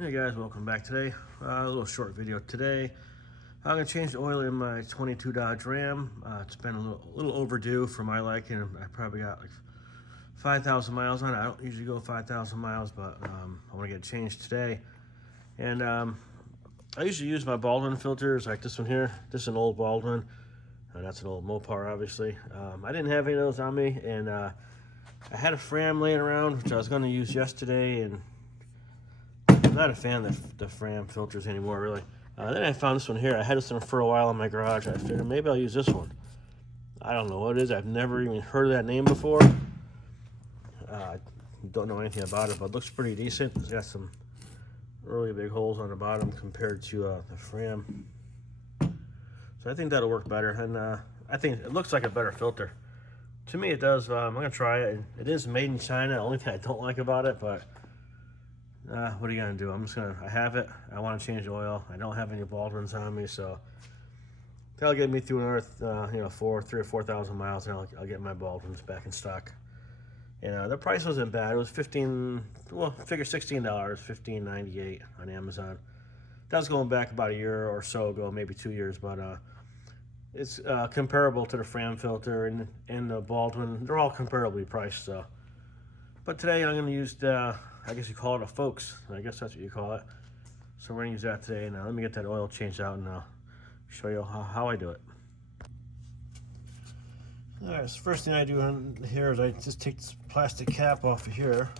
Hey guys, welcome back today. A little short video today. I'm going to change the oil in my 22 Dodge Ram. It's been a little overdue for my liking. I probably got like 5,000 miles on it. I don't usually go 5,000 miles, but I want to get it changed today. And I usually use my Baldwin filters like this one here. This is an old Baldwin. That's an old Mopar, obviously. I didn't have any of those on me, and I had a Fram laying around, which I was going to use yesterday, and I'm not a fan of the Fram filters anymore, really. Then I found this one here. I had this one for a while in my garage. I figured maybe I'll use this one. I don't know what it is. I've never even heard of that name before. Don't know anything about it, but it looks pretty decent. It's got some really big holes on the bottom compared to the Fram. So I think that'll work better, and I think it looks like a better filter. To me, it does. I'm going to try it. It is made in China. The only thing I don't like about it, but what are you gonna do? I have it. I want to change the oil. I don't have any Baldwins on me, so that'll get me through another, 3,000 or 4,000 miles, and I'll get my Baldwins back in stock. And the price wasn't bad. It was figure $16, $15.98 on Amazon. That was going back about a year or so ago, maybe 2 years, but it's comparable to the Fram filter and the Baldwin. They're all comparably priced, so. But today I'm going to use I guess you call it a Focus. I guess that's what you call it. So we're going to use that today. Now let me get that oil changed out, and I'll show you how I do it. All right, so first thing I do here is I just take this plastic cap off of here.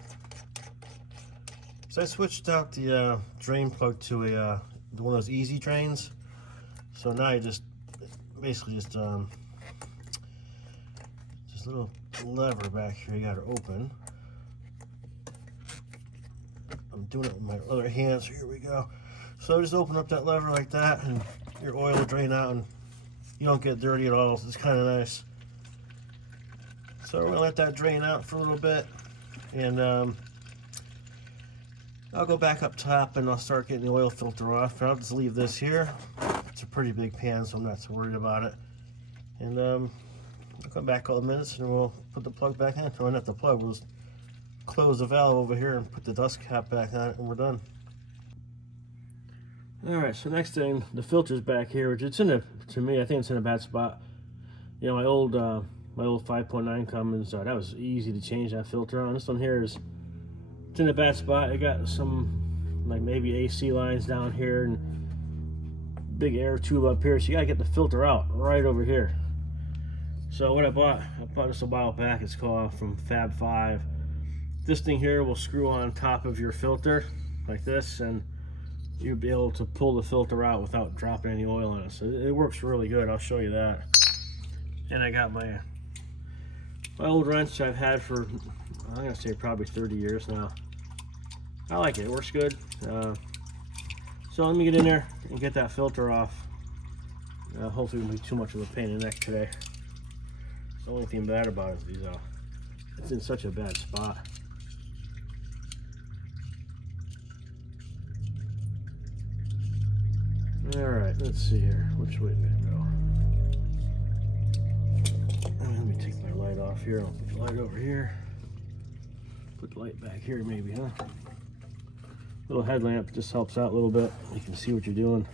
So I switched out the drain plug to one of those easy drains. So now you basically just a little lever back here you got to open. I'm doing it with my other hand, so here we go. So just open up that lever like that, and your oil will drain out, and you don't get dirty at all. So it's kind of nice. So we're gonna let that drain out for a little bit, and I'll go back up top and I'll start getting the oil filter off. And I'll just leave this here. It's a pretty big pan, so I'm not too worried about it. And I'll come back all the minutes, and we'll put the plug back in. Or not the plug, we'll just close the valve over here and put the dust cap back on it, and we're done. Alright, so next thing, the filter's back here, which to me, I think it's in a bad spot. You know, my old 5.9 Cummins, that was easy to change that filter on. This one here it's in a bad spot. It got some, like maybe AC lines down here and big air tube up here, so you gotta get the filter out right over here. So what I bought this a while back. It's called from Fab 5. This thing here will screw on top of your filter like this, and you'll be able to pull the filter out without dropping any oil on it. So it works really good. I'll show you that. And I got my old wrench I've had for, I'm gonna say probably 30 years now. I like it. It works good. So let me get in there and get that filter off. Hopefully it won't be too much of a pain in the neck today. The only thing bad about it is it's in such a bad spot. Alright, let's see here. Which way did it go? Let me take my light off here. I'll put the light over here. Put the light back here maybe, huh? Little headlamp just helps out a little bit. You can see what you're doing.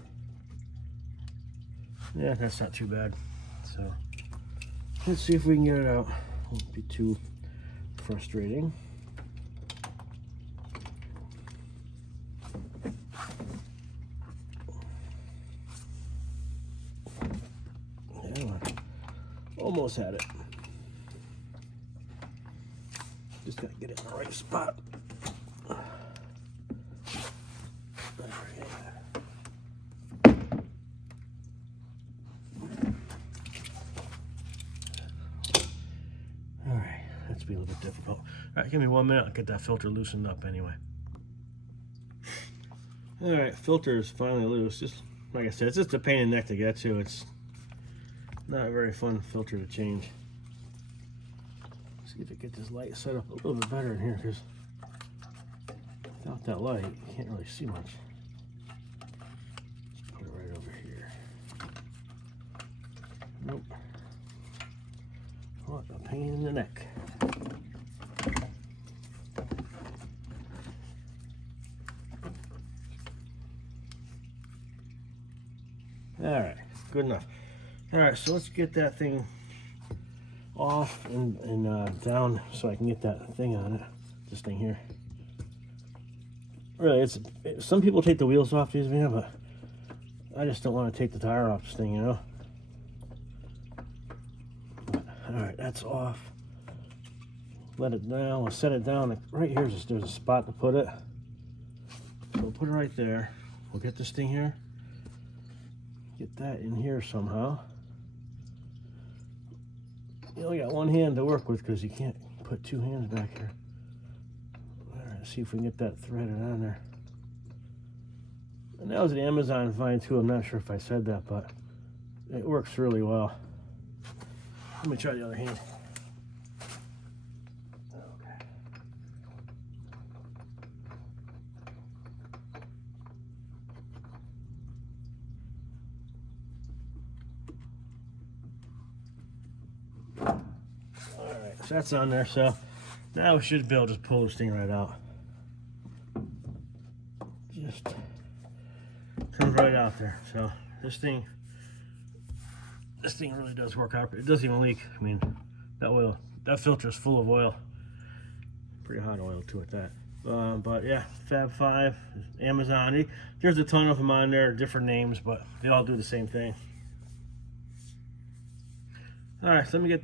Yeah, that's not too bad. So let's see if we can get it out. Won't be too frustrating. Almost had it. Just gotta get it in the right spot. Alright, that's be a little bit difficult. Alright, give me 1 minute, I'll get that filter loosened up anyway. Alright, filter is finally loose. Just like I said, it's just a pain in the neck to get to. It's not a very fun filter to change. See if I get this light set up a little bit better in here, because without that light, you can't really see much. Let's put it right over here. Nope. What a pain in the neck. All right, good enough. All right, so let's get that thing off and down so I can get that thing on it. This thing here. Really, some people take the wheels off these, man, but I just don't want to take the tire off this thing, you know. All right, that's off. Let it down. We'll set it down. Right here, there's a spot to put it. So we'll put it right there. We'll get this thing here. Get that in here somehow. You only got one hand to work with because you can't put two hands back here. All right, see if we can get that threaded on there. And that was an Amazon find too. I'm not sure if I said that, but it works really well. Let me try the other hand. Okay. All right, so that's on there. So now we should be able to just pull this thing right out. Just comes right out there. So this thing really does work out. It doesn't even leak. I mean, that filter is full of oil. Pretty hot oil too at that. But yeah, Fab 5, Amazon. There's a ton of them on there, different names, but they all do the same thing. All right, so let me get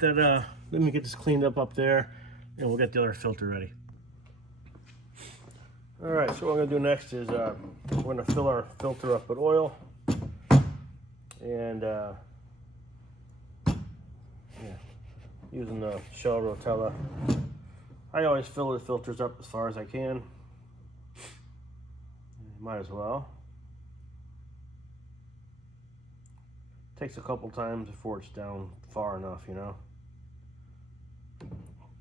this cleaned up there, and we'll get the other filter ready. All right, so what we're gonna do next is we're gonna fill our filter up with oil, and using the Shell Rotella. I always fill the filters up as far as I can. Might as well. Takes a couple times before it's down far enough, you know.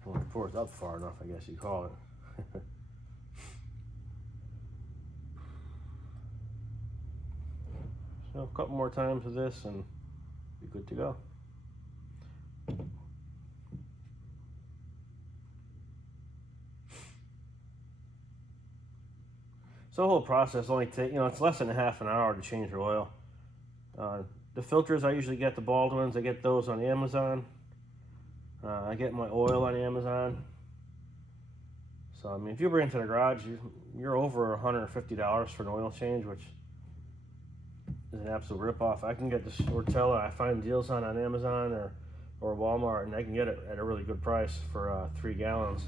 Well, before it's up far enough, I guess you call it. So a couple more times of this and be good to go. So the whole process only takes, it's less than half an hour to change your oil. The filters, I usually get the Baldwins. I get those on Amazon. I get my oil on Amazon. So, I mean, if you bring it to the garage, you're over $150 for an oil change, which is an absolute ripoff. I can get this Rotella. I find deals on Amazon or Walmart, and I can get it at a really good price for 3 gallons.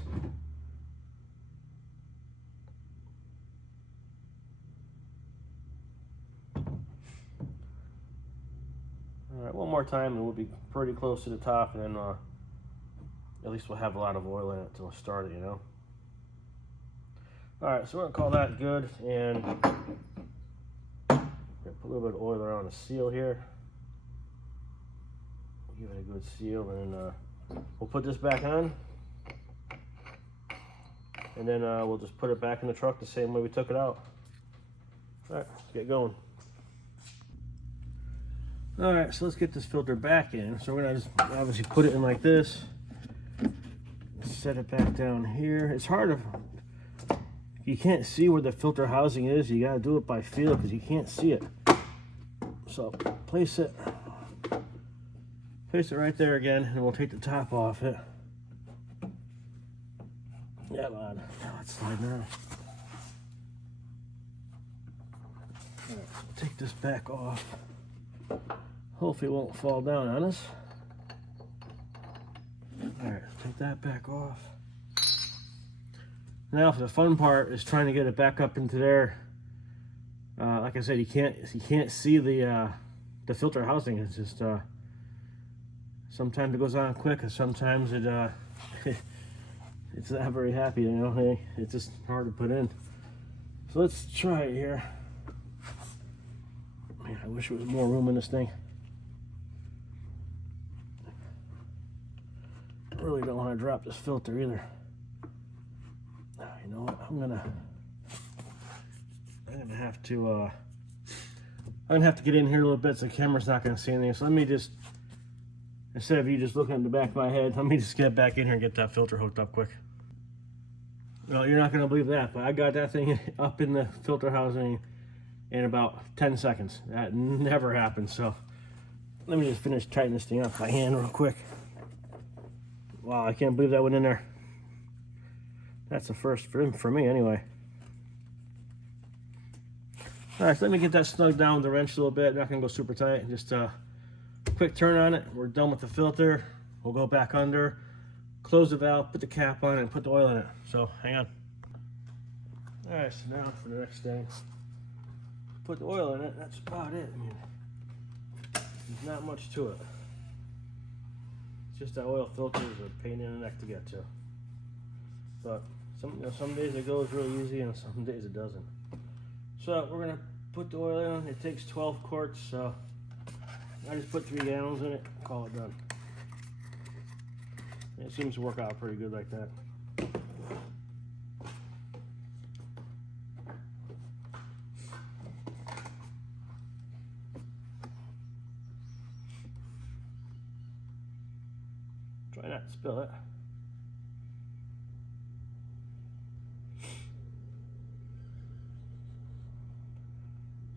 All right, one more time, and we'll be pretty close to the top, and then at least we'll have a lot of oil in it to start it, you know. All right, so we're gonna call that good, and put a little bit of oil around the seal here. Give it a good seal, and we'll put this back on, and then we'll just put it back in the truck the same way we took it out. All right, let's get going. All right, so let's get this filter back in. So we're gonna just obviously put it in like this. Set it back down here. It's hard to, you can't see where the filter housing is. You gotta do it by feel because you can't see it. So place it right there again, and we'll take the top off it. Yeah, man. Now it's sliding out. All right, so take this back off. Hopefully it won't fall down on us. All right, take that back off. Now the fun part is trying to get it back up into there. Like I said, you can't see the filter housing. It's just sometimes it goes on quick, and sometimes it it's not very happy. You know, hey, it's just hard to put in. So let's try it here. Man, I wish there was more room in this thing. I really don't want to drop this filter either. You know what? I'm gonna have to get in here a little bit so the camera's not gonna see anything. So let me just, instead of you just looking at the back of my head, let me just get back in here and get that filter hooked up quick. Well, you're not gonna believe that, but I got that thing up in the filter housing in about 10 seconds. That never happens. So let me just finish tightening this thing up by hand real quick. Wow, I can't believe that went in there. That's the first for me anyway. All right, so let me get that snug down with the wrench a little bit. Not gonna go super tight. Just quick turn on it. We're done with the filter. We'll go back under, close the valve, put the cap on it, and put the oil in it. So hang on. All right, so now for the next thing, put the oil in it. That's about it. I mean, there's not much to it. It's just that oil filter is a pain in the neck to get to. But some days it goes really easy, and some days it doesn't. So we're gonna put the oil in. It takes 12 quarts, so I just put 3 gallons in it. Call it done. It seems to work out pretty good like that. Try not to spill it.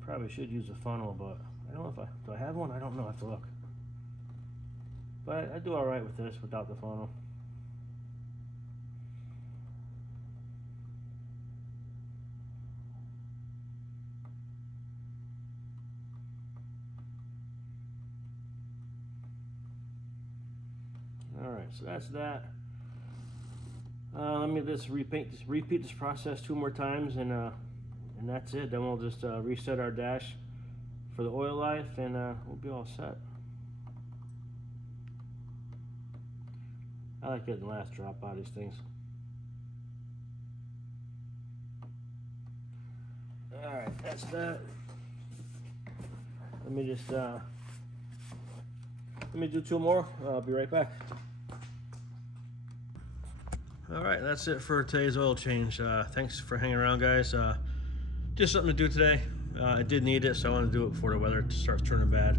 Probably should use a funnel, but I don't know if do I have one? I don't know. I have to look. But I do all right with this without the funnel. All right, so that's that. Let me just repeat this process 2 more times, and that's it. Then we'll just reset our dash for the oil life, and we'll be all set. I like getting the last drop out of these things. All right, that's that. Let me just let me do 2 more. I'll be right back. All right, that's it for today's oil change. Thanks for hanging around, guys. Just something to do today. I did need it, so I want to do it before the weather starts turning bad.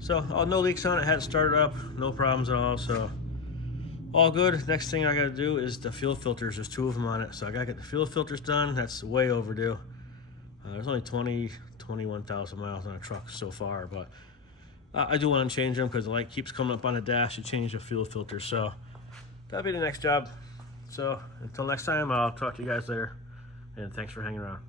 So, no leaks on it. Had it started up, no problems at all. So, all good. Next thing I got to do is the fuel filters. There's 2 of them on it, so I got to get the fuel filters done. That's way overdue. There's only 21,000 miles on a truck so far, but I do want to change them because the light keeps coming up on the dash to change the fuel filter. So, that'll be the next job. So, until next time, I'll talk to you guys later, and thanks for hanging around.